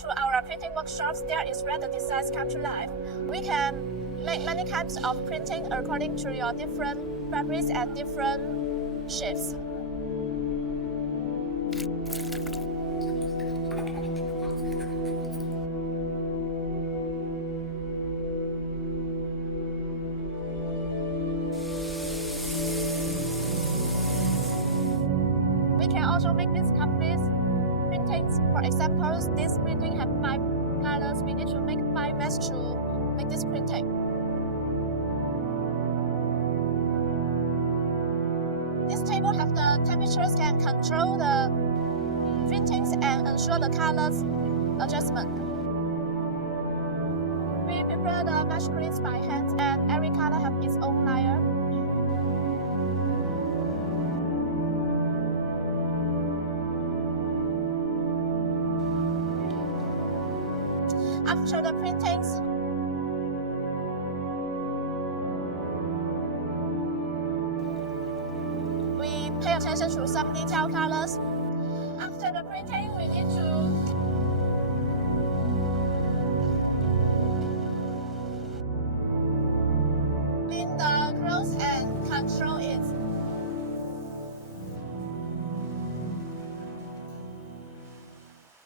through our printing workshops, there is where the designs come to life. We can make many types of printing according to your different fabrics and different shapes. We can also make these complete printings. For example, this printing have 5 colors. We need to make 5 masks to make this printing. This table have the temperatures can control the printings and ensure the colors adjustment. We prepare the mesh grids by hand, and every color have its own layer. After the printings, we pay attention to some detail colors. After the printing, we need to clean the clothes and